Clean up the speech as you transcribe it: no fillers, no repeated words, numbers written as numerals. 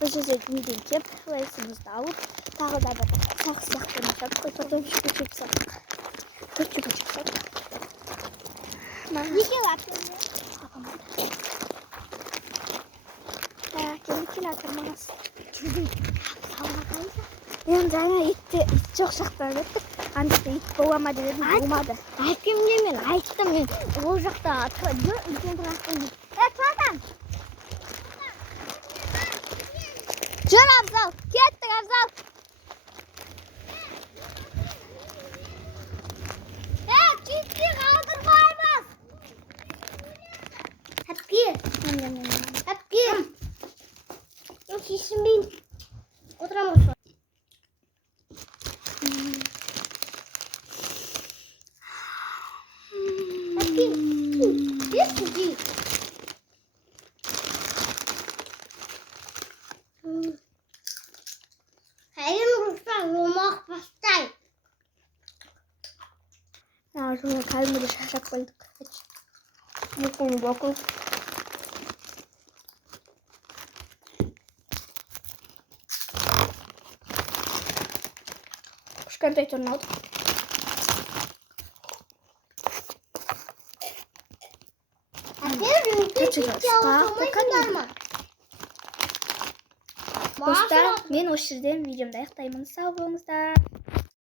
бұл жерде неден кеп лайсымызды алып тағы да бір тағы сияқтан жасадық қой потом көшіп жасадық неге лаппен келді кинотормоз мен жаңа ит жоқ жақтан кеттік анда ит бола ма деп едім болмады әкемге мен айттым мен ол жақта үлкен тұрақтың платан жүр Абзал кеттік Абзал китті қалдырмаймыз әпке мен шешінбеймін отырамын осы Sonra kalbimi şaşak koyduk. Bakın. Кішкентай торнадо. Достар, мен осы жерден видеомды аяқтаймын. Сау болыңыздар.